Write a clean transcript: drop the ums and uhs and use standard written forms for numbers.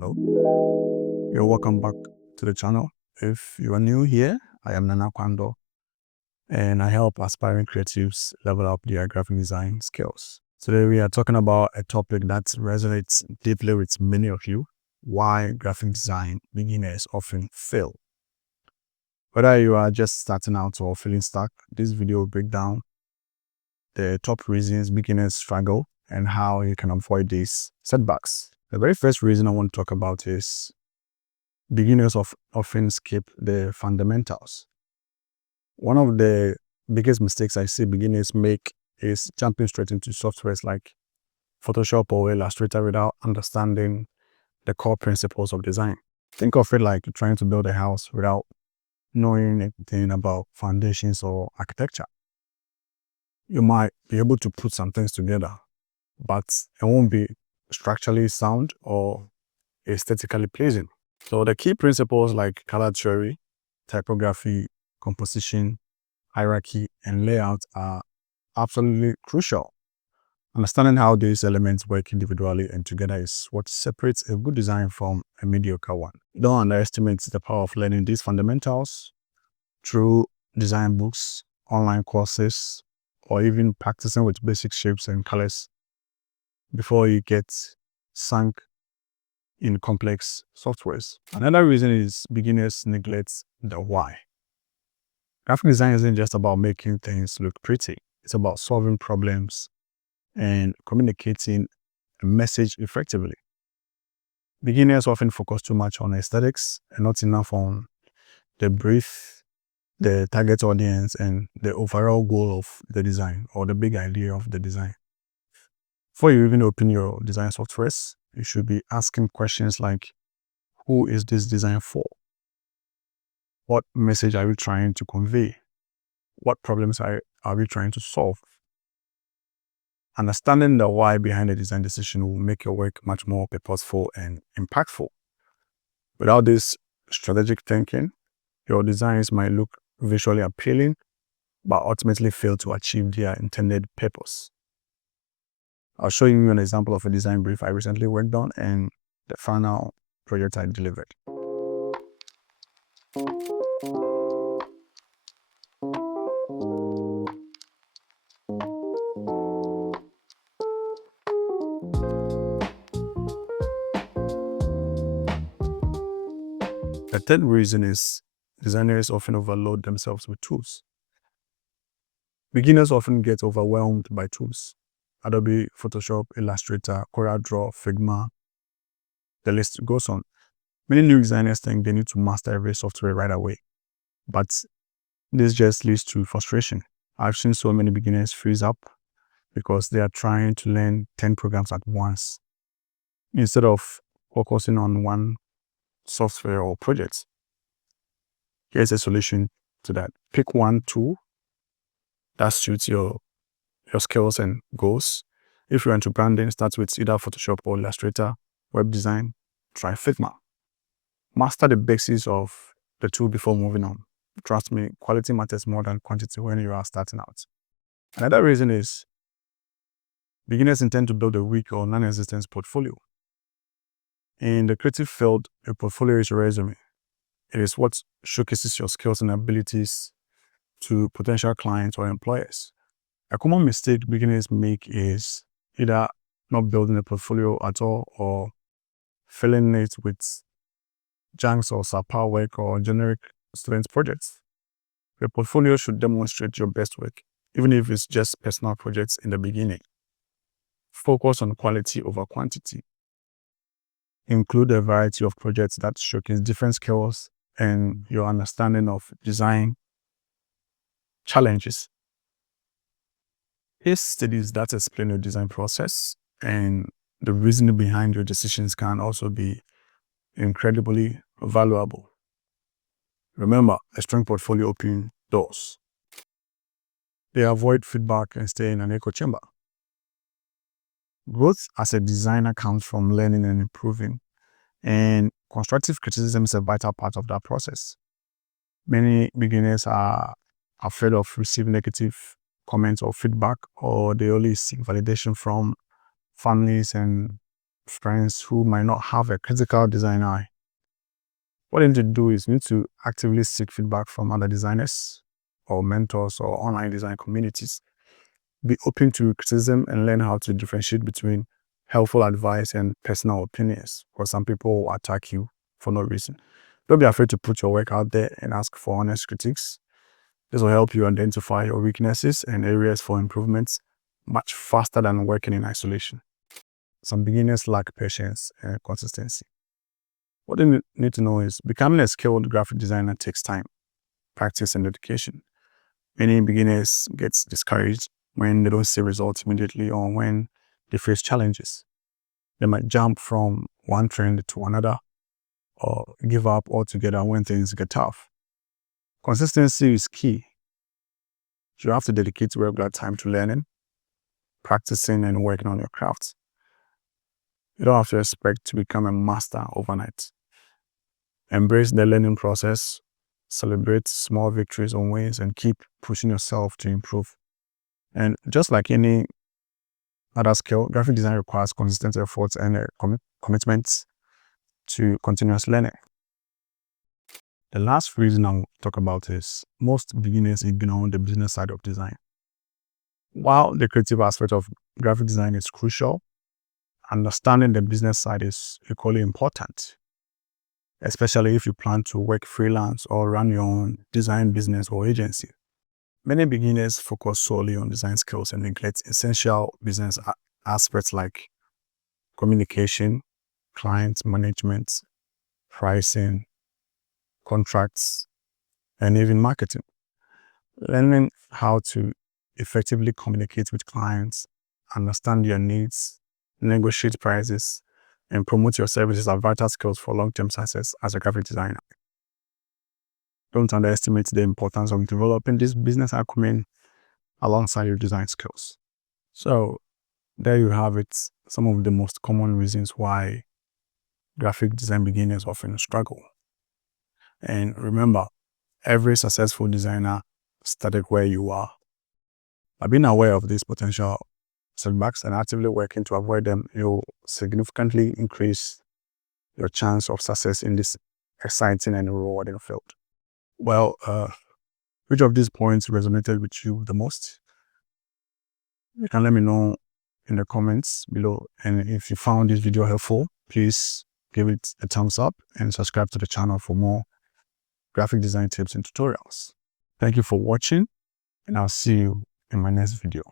Hello, you're welcome back to the channel. If you are new here, I am Nana Kwando and I help aspiring creatives level up their graphic design skills. Today we are talking about a topic that resonates deeply with many of you: why graphic design beginners often fail. Whether you are just starting out or feeling stuck, this video will break down the top reasons beginners struggle and how you can avoid these setbacks. The very first reason I want to talk about is beginners often skip the fundamentals. One of the biggest mistakes I see beginners make is jumping straight into softwares like Photoshop or Illustrator without understanding the core principles of design. Think of it like trying to build a house without knowing anything about foundations or architecture. You might be able to put some things together, but it won't be structurally sound or aesthetically pleasing. So the key principles like color theory, typography, composition, hierarchy, and layout are absolutely crucial. Understanding how these elements work individually and together is what separates a good design from a mediocre one. Don't underestimate the power of learning these fundamentals through design books, online courses, or even practicing with basic shapes and colors before you get sunk in complex softwares. Another reason is beginners neglect the why. Graphic design isn't just about making things look pretty. It's about solving problems and communicating a message effectively. Beginners often focus too much on aesthetics and not enough on the brief, the target audience, and the overall goal of the design or the big idea of the design. Before you even open your design softwares, you should be asking questions like, who is this design for? What message are we trying to convey? What problems are we trying to solve? Understanding the why behind the design decision will make your work much more purposeful and impactful. Without this strategic thinking, your designs might look visually appealing, but ultimately fail to achieve their intended purpose. I'll show you an example of a design brief I recently worked on and the final project I delivered. The third reason is designers often overload themselves with tools. Beginners often get overwhelmed by tools. Adobe, Photoshop, Illustrator, CorelDRAW, Figma, the list goes on. Many new designers think they need to master every software right away, but this just leads to frustration. I've seen so many beginners freeze up because they are trying to learn 10 programs at once instead of focusing on one software or project. Here's a solution to that. Pick one tool that suits your skills and goals. If you're into branding, start with either Photoshop or Illustrator. Web design, try Figma. Master the basics of the tool before moving on. Trust me, quality matters more than quantity when you are starting out. Another reason is beginners intend to build a weak or non-existent portfolio. In the creative field, a portfolio is a resume. It is what showcases your skills and abilities to potential clients or employers. A common mistake beginners make is either not building a portfolio at all or filling it with junks or subpar work or generic student projects. Your portfolio should demonstrate your best work, even if it's just personal projects in the beginning. Focus on quality over quantity. Include a variety of projects that showcase different skills and your understanding of design challenges. Case studies that explain your design process and the reasoning behind your decisions can also be incredibly valuable. Remember, a strong portfolio opens doors. They avoid feedback and stay in an echo chamber. Growth as a designer comes from learning and improving, and constructive criticism is a vital part of that process. Many beginners are afraid of receiving negative comments or feedback, or they only seek validation from families and friends who might not have a critical design eye. What you need to do is you need to actively seek feedback from other designers or mentors or online design communities. Be open to criticism and learn how to differentiate between helpful advice and personal opinions, because some people will attack you for no reason. Don't be afraid to put your work out there and ask for honest critiques. This will help you identify your weaknesses and areas for improvements much faster than working in isolation. Some beginners lack patience and consistency. What you need to know is becoming a skilled graphic designer takes time, practice, and dedication. Many beginners get discouraged when they don't see results immediately or when they face challenges. They might jump from one trend to another or give up altogether when things get tough. Consistency is key. You have to dedicate regular time to learning, practicing, and working on your craft. You don't have to expect to become a master overnight. Embrace the learning process, celebrate small victories on ways, and keep pushing yourself to improve. And just like any other skill, graphic design requires consistent efforts and commitment to continuous learning. The last reason I'll talk about is most beginners ignore the business side of design. While the creative aspect of graphic design is crucial, understanding the business side is equally important, especially if you plan to work freelance or run your own design business or agency. Many beginners focus solely on design skills and neglect essential business aspects like communication, client management, pricing, contracts, and even marketing. Learning how to effectively communicate with clients, understand their needs, negotiate prices, and promote your services are vital skills for long-term success as a graphic designer. Don't underestimate the importance of developing this business acumen alongside your design skills. So there you have it, some of the most common reasons why graphic design beginners often struggle. And remember, every successful designer started where you are. By being aware of these potential setbacks and actively working to avoid them, you'll significantly increase your chance of success in this exciting and rewarding field. Well, which of these points resonated with you the most? You can let me know in the comments below. And if you found this video helpful, please give it a thumbs up and subscribe to the channel for more graphic design tips and tutorials. Thank you for watching, and I'll see you in my next video.